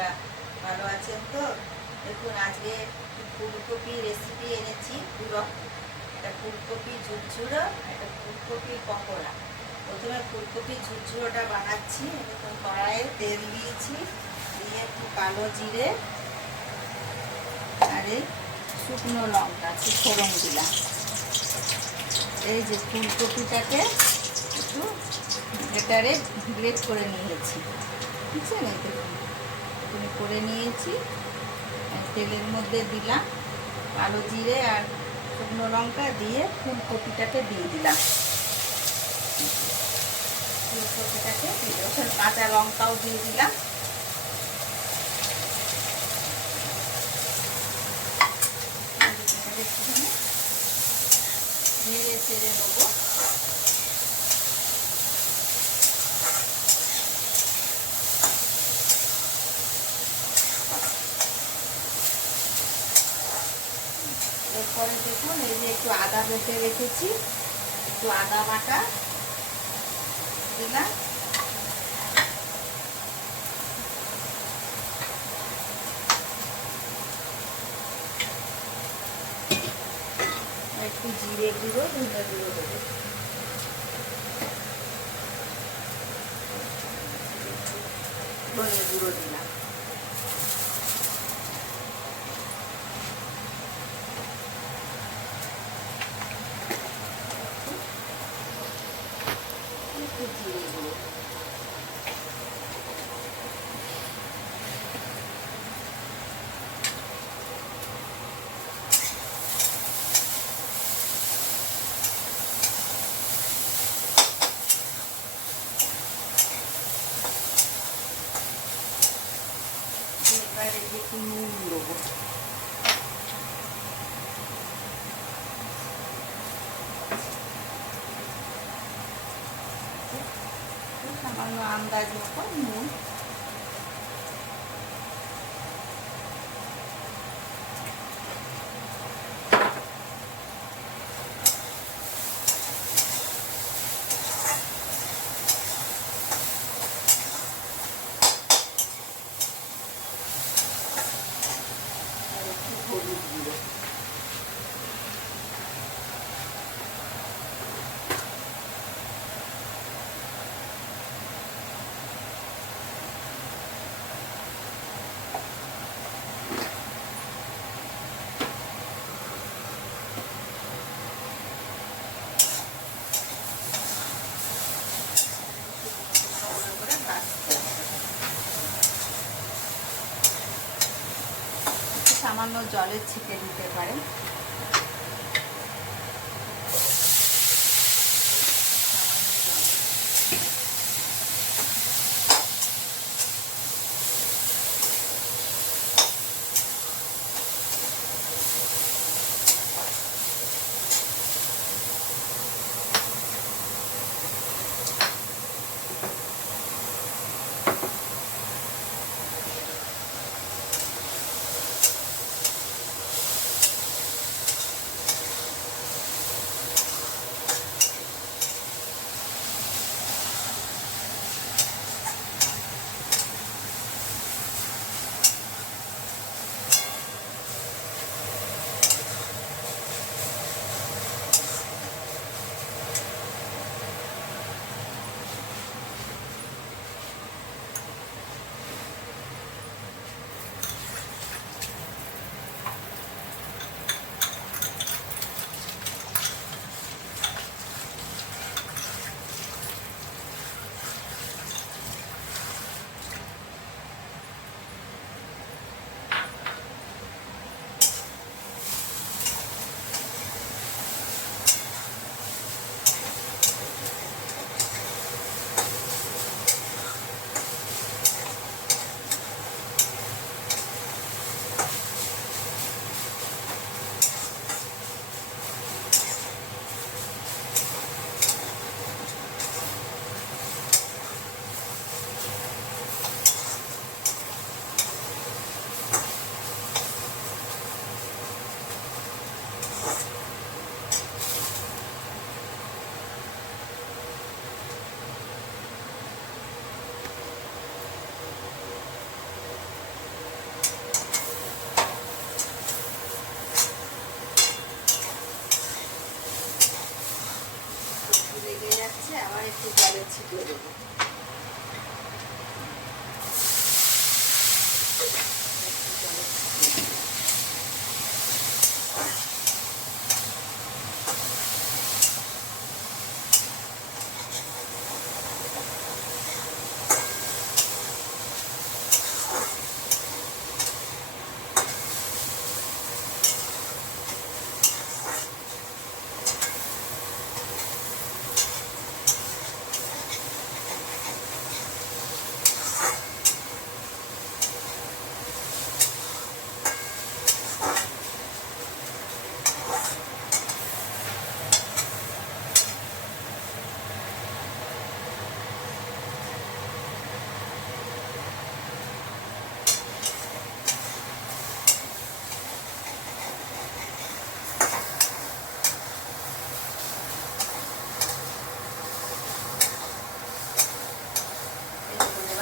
বন্ধুরা ভালো আছেন তো? দেখুন আজকে ফুলকপি রেসিপি এনেছি। পুরো একটা ফুলকপি ঝুরঝুরো, একটা ফুলকপি পকোড়া। প্রথমে ফুলকপি ঝুরঝুরোটা বানাচ্ছি। দেখুন কড়াইয়ে তেল দিয়েছি, দিয়ে একটু কালো জিরে আর এই শুকনো লঙ্কা ফোড়ন দিলাম। এই যে ফুলকপিটাকে একটু ব্লেন্ডারে গ্রেট করে নিয়েছি, বুঝছেন? এই দেখুন এখানে করে নিয়েছি। তেলের মধ্যে দিলাম কালো জিরে আর শুকনো লঙ্কা, দিয়ে ফুলকপিটাকে দিয়ে দিলাম। ফুলকপিটাকে দিয়ে ওখানে কাঁচা লঙ্কাও দিয়ে দিলাম। একটুখানি নেড়ে চেড়ে নেবো। এরপরে দেখুন এই যে একটু আদা বেটে রেখেছি, একটু আদা বাটা দিলাম। একটু জিরে গুঁড়ো, ধনে গুঁড়ো দেবো। ধনে গুঁড়ো দিলাম। একটু জিরে গুঁড়ো, এবারে একটু নুন দেবো। সামান্য আন্দাজ মতো নুন। আর একটু হলুদ গুঁড়ো। সামান্য জলের ছিটে দিতে পারেন।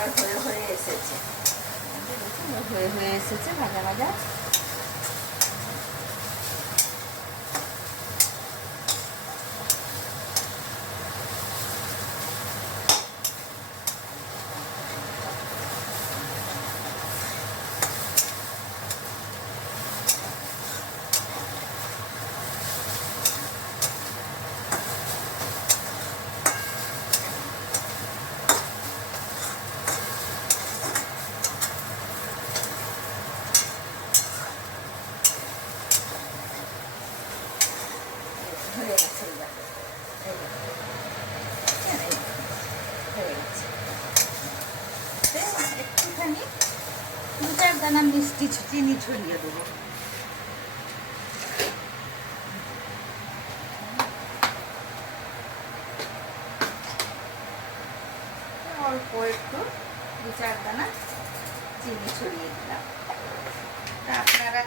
এবার হয়ে হয়ে এসেছে, হয়ে হয়ে এসেছে ভাজা ভাজা। হয়ে গেছে হয়ে গেছে। একটুখানি 2-4 দানা মিষ্টি চিনি ছড়িয়ে দেবো। অল্প একটু 2-4 দানা চিনি ছড়িয়ে দিলাম। তা আপনারা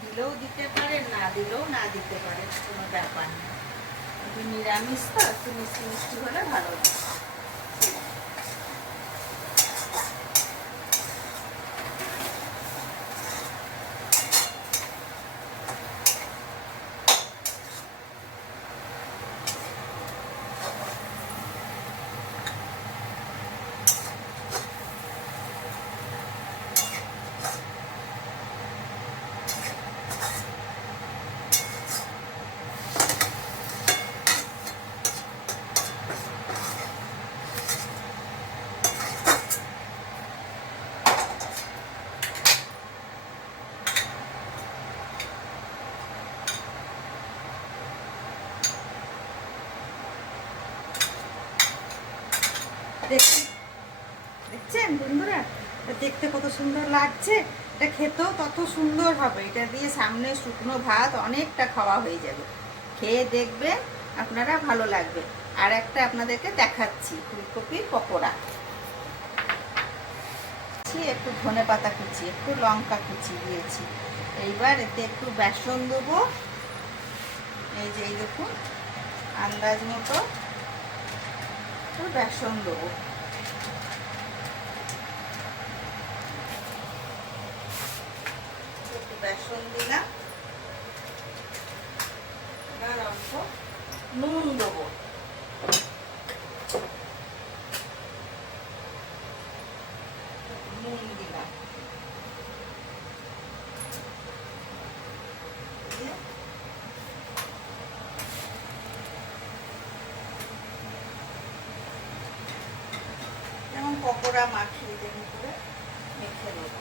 দিলেও দিতে পারেন, না দিলেও না দিতে পারেন, কোনো ব্যাপার নেই। একটু নিরামিষ তো, একটু মিষ্টি মিষ্টি হলে ভালো লাগে। দেখছেন বন্ধুরা, দেখতে কত সুন্দর লাগছে। এটা খেতেও তত সুন্দর হবে। এটা দিয়ে সামনে শুকনো ভাত অনেকটা খাওয়া হয়ে যাবে। খেয়ে দেখবেন আপনারা, ভালো লাগবে। আর একটা আপনাদেরকে দেখাচ্ছি ফুলকপির পকোড়া। একটু ধনে পাতা কুচি, একটু লঙ্কা কুচি দিয়েছি। এইবার এতে একটু বেসন দেবো। এই যে এই দেখুন, আন্দাজ মতো বেসন দেবো। একটু বেসন দিলাম। এবার অল্প নুন দেবো। নুন দিলাম। যেমন পকোড়া মাখিয়ে যেমন করে মেখে নেব।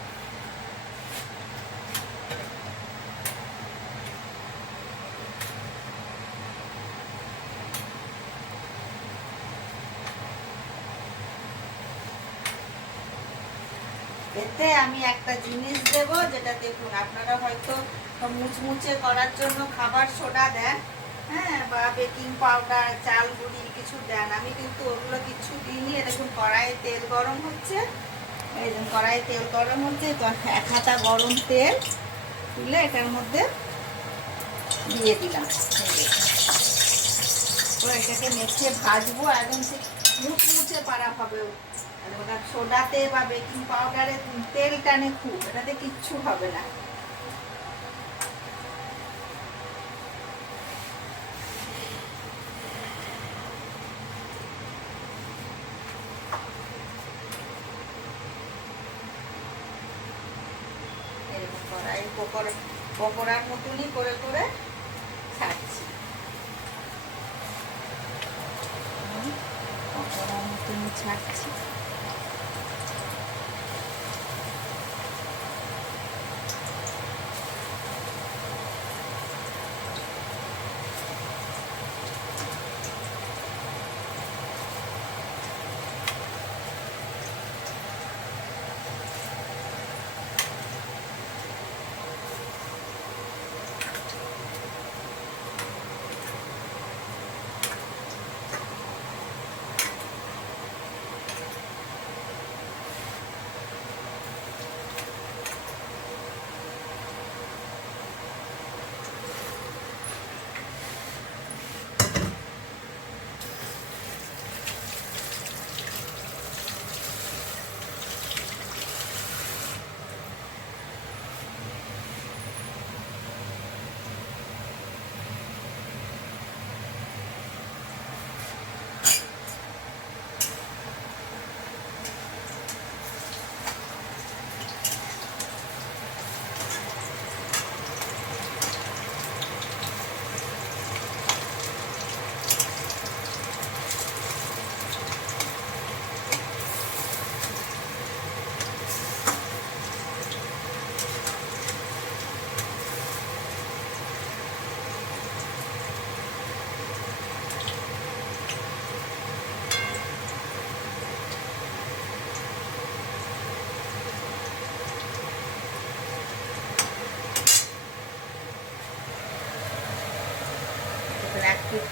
এতে আমি একটা জিনিস দেব, যেটা দেখুন আপনারা হয়তো মুচমুচে করার জন্য খাবার সোডা দেন, হ্যাঁ, বা বেকিং পাউডার, চাল গুঁড়ি কিছু দেন। আমি কিন্তু ওগুলো কিছু দিইনি। দেখুন কড়াইয়ে তেল গরম হচ্ছে, এই যে কড়াইয়ে তেল গরম হচ্ছে। 1 হাতা গরম তেল তুলে এটার মধ্যে দিয়ে দিলাম। এটাকে মেখে ভাজবো, একদম সে মুচমুচে পারা হবে। সোডাতে বা বেকিং পাউডারে তেল টানে খুব, এটাতে কিচ্ছু হবে না। এরকম কড়াই পকোড়ার মতনই করে করে ছাড়ছি। পকোড়ার মতনই ছাড়ছি।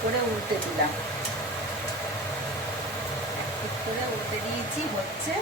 করে উল্টে দিলাম, এক করে উল্টে দিয়েছি, হচ্ছে।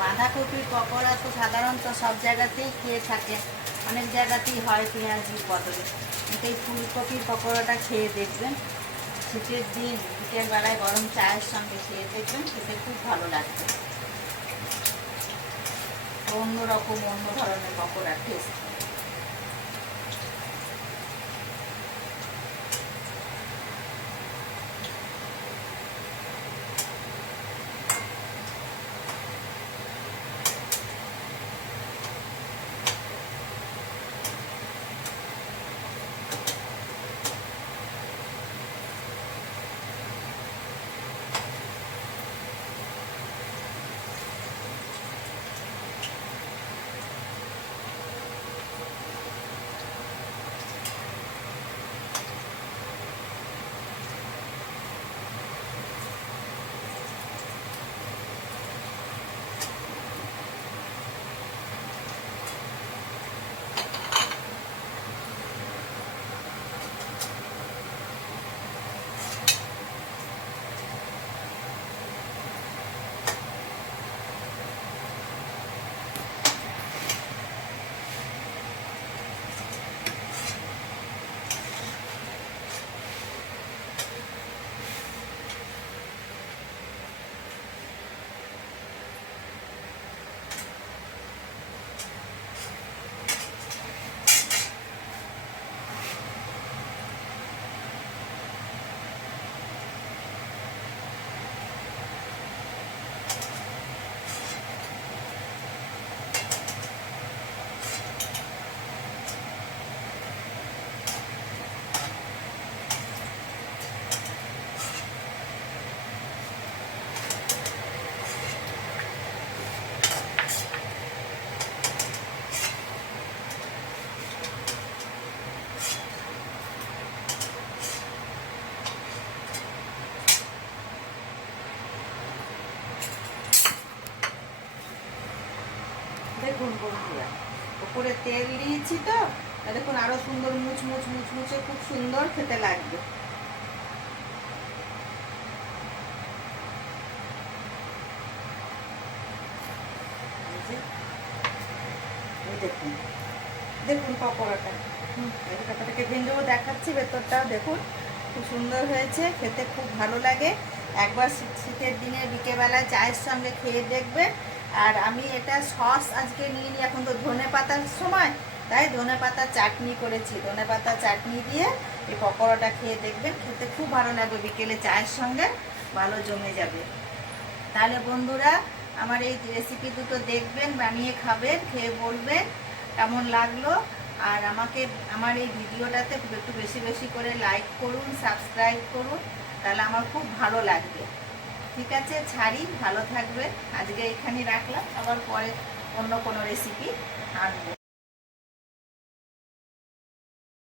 বাঁধাকপির পকোড়া তো সাধারণত সব জায়গাতেই খেয়ে থাকে, অনেক জায়গাতেই হয় পেঁয়াজির বদলে, কিন্তু এই ফুলকপির পকোড়াটা খেয়ে দেখবেন, শীতের দিন বিকেলবেলায় গরম চায়ের সঙ্গে খেয়ে দেখবেন, খেতে খুব ভালো লাগবে। অন্যরকম, অন্য ধরনের পকোড়ার টেস্ট। দেখুন বন্ধুরা, উপরে তেল দিয়েছি তো, দেখুন আরো সুন্দর মুচমুচ মুচমুচে, খুব সুন্দর খেতে লাগবে। দেখুন দেখুন পকোড়াটা, পকোড়াটাকে ভেঙেও দেখাচ্ছি, ভেতরটাও দেখুন খুব সুন্দর হয়েছে, খেতে খুব ভালো লাগে। একবার শীতের দিনে বিকেলবেলায় চায়ের সঙ্গে খেয়ে দেখবে। আর আমি এটা সস আজকে নিয়ে নিই, এখন তো ধনে পাতার সময়, তাই ধনে পাতার চাটনি করেছি, ধনে পাতা চাটনি দিয়ে এই পকোড়াটা খেয়ে দেখবেন, খেতে খুব ভালো লাগবে, বিকেলে চায়ের সঙ্গে ভালো জমে যাবে। তাহলে বন্ধুরা, আমার এই রেসিপি দুটো দেখবেন, বানিয়ে খাবেন, খেয়ে বলবেন কেমন লাগলো। আর আমাকে আমার এই ভিডিওটাতে একটু বেশি বেশি করে লাইক করুন, সাবস্ক্রাইব করুন, তাহলে আমার খুব ভালো লাগবে। ঠিক আছে, ছাড়ি, ভালো থাকবে। আজকে এখানেই রাখলাম, আবার পরে অন্য কোনো রেসিপি আনবো।